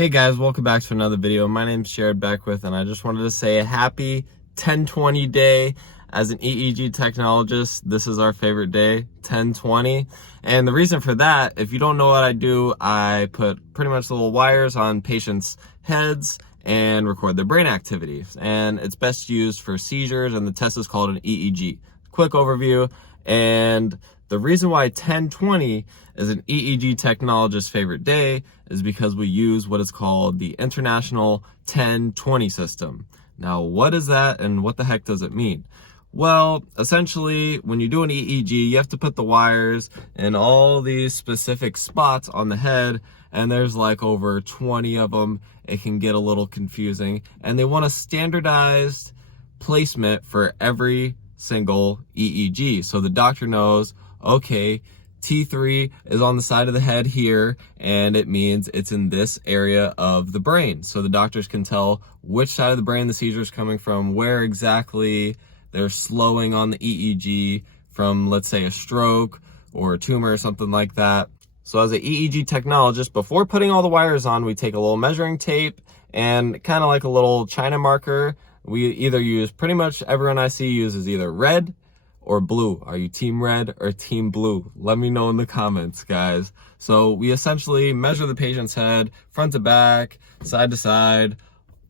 Hey guys, welcome back to another video. My name's Beckwith, and I just wanted to say a happy 10/20 day. As an EEG technologist, this is our favorite day, 10/20. And the reason for that, if you don't know what I do, I put pretty much little wires on patients' heads and record their brain activities. And it's best used for seizures, and the test is called an EEG. Quick overview. And the reason why 10/20 is an EEG technologist's favorite day is because we use what is called the International 10/20 system. Now, what is that and what the heck does it mean? Well, essentially, when you do an EEG, you have to put the wires in all these specific spots on the head, and there's like over 20 of them. It can get a little confusing, and they want a standardized placement for every single EEG. So the doctor knows, okay, T3 is on the side of the head here, and it means it's in this area of the brain. So the doctors can tell which side of the brain the seizure is coming from, where exactly they're slowing on the EEG from, let's say, a stroke or a tumor or something like that. So as an EEG technologist, before putting all the wires on, we take a little measuring tape and kind of like a little China marker. We either use, pretty much everyone I see uses either red or blue. Are you team red or team blue? Let me know in the comments, guys. So we essentially measure the patient's head, front to back, side to side,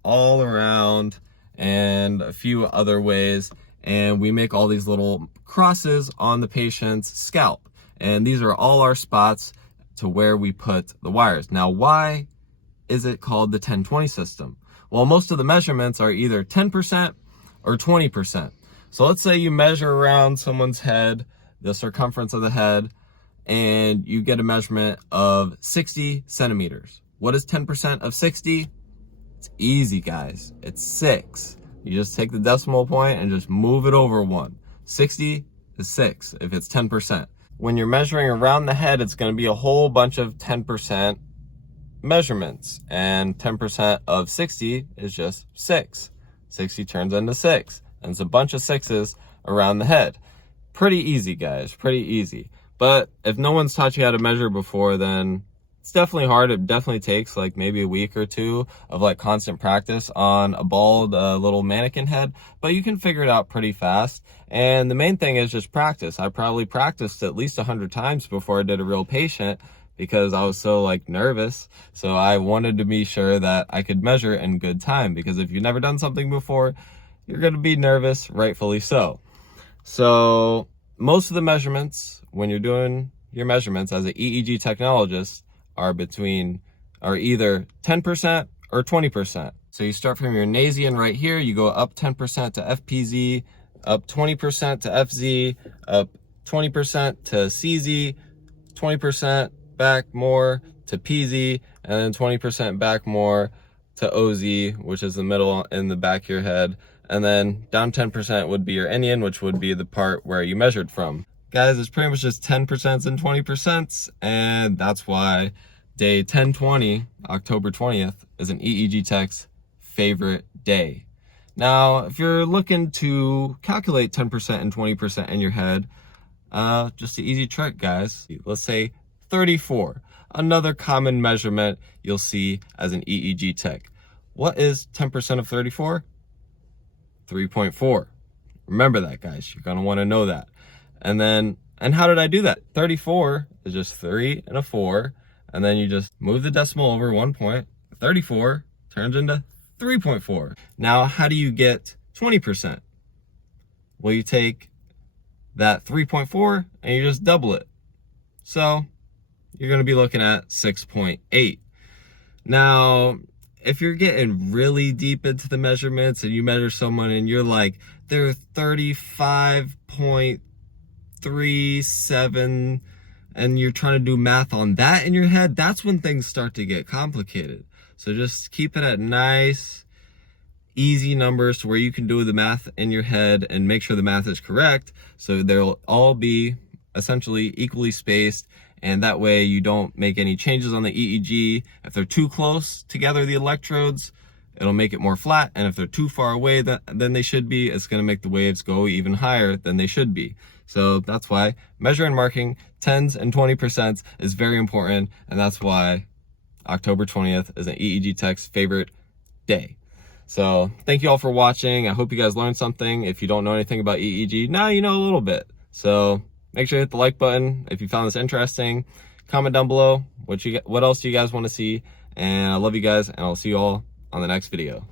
all around, and a few other ways. And we make all these little crosses on the patient's scalp. And these are all our spots to where we put the wires. Now, why is it called the 10/20 system? Well, most of the measurements are either 10% or 20%. So let's say you measure around someone's head, the circumference of the head, and you get a measurement of 60 centimeters. What is 10% of 60? It's easy, guys. It's 6. You just take the decimal point and just move it over 1. 60 is 6 if it's 10%. When you're measuring around the head, it's going to be a whole bunch of 10% measurements, and 10% of 60 is just 6. 60 turns into 6, and it's a bunch of 6s around the head. Pretty easy, guys, pretty easy. But if no one's taught you how to measure before, then it's definitely hard. It definitely takes like maybe a week or two of like constant practice on a bald little mannequin head, but you can figure it out pretty fast. And the main thing is just practice. I probably practiced at least 100 times before I did a real patient, because I was so like nervous. So I wanted to be sure that I could measure in good time, because if you've never done something before, you're going to be nervous, rightfully so. So most of the measurements, when you're doing your measurements as an EEG technologist, are either 10% or 20%. So you start from your Nasion right here, you go up 10% to FPZ, up 20% to FZ, up 20% to CZ, 20% back more to PZ, and then 20% back more to OZ, which is the middle in the back of your head. And then down 10% would be your Enian, which would be the part where you measured from. Guys, it's pretty much just 10% and 20%, and that's why day 10/20, October 20th, is an EEG tech's favorite day. Now, if you're looking to calculate 10% and 20% in your head, just an easy trick, guys. Let's say 34, another common measurement you'll see as an EEG tech. What is 10% of 34? 3.4. Remember that, guys. You're going to want to know that. And how did I do that? 34 is just 3 and a 4, and then you just move the decimal over 1 point. 34 turns into 3.4. Now, how do you get 20%? Well, you take that 3.4 and you just double it. So you're going to be looking at 6.8. Now, if you're getting really deep into the measurements and you measure someone and you're like, they're 35.37, and you're trying to do math on that in your head, that's when things start to get complicated. So just keep it at nice, easy numbers to where you can do the math in your head and make sure the math is correct. So they'll all be essentially equally spaced, and that way you don't make any changes on the EEG. If they're too close together, the electrodes, it'll make it more flat, and if they're too far away than they should be, it's going to make the waves go even higher than they should be. So that's why measuring and marking 10s and 20% is very important, and that's why October 20th is an EEG tech's favorite day. So thank you all for watching. I hope you guys learned something. If you don't know anything about EEG, now you know a little bit. So make sure to hit the like button if you found this interesting. Comment down below what else do you guys want to see. And I love you guys, and I'll see you all on the next video.